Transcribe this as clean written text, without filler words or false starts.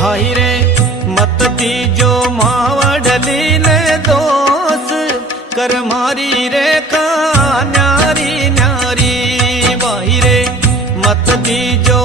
भाई रे मत दीजो मावड़ली ने दोष कर मारी रे का न्यारी न्यारी। भाई रे मत दीजो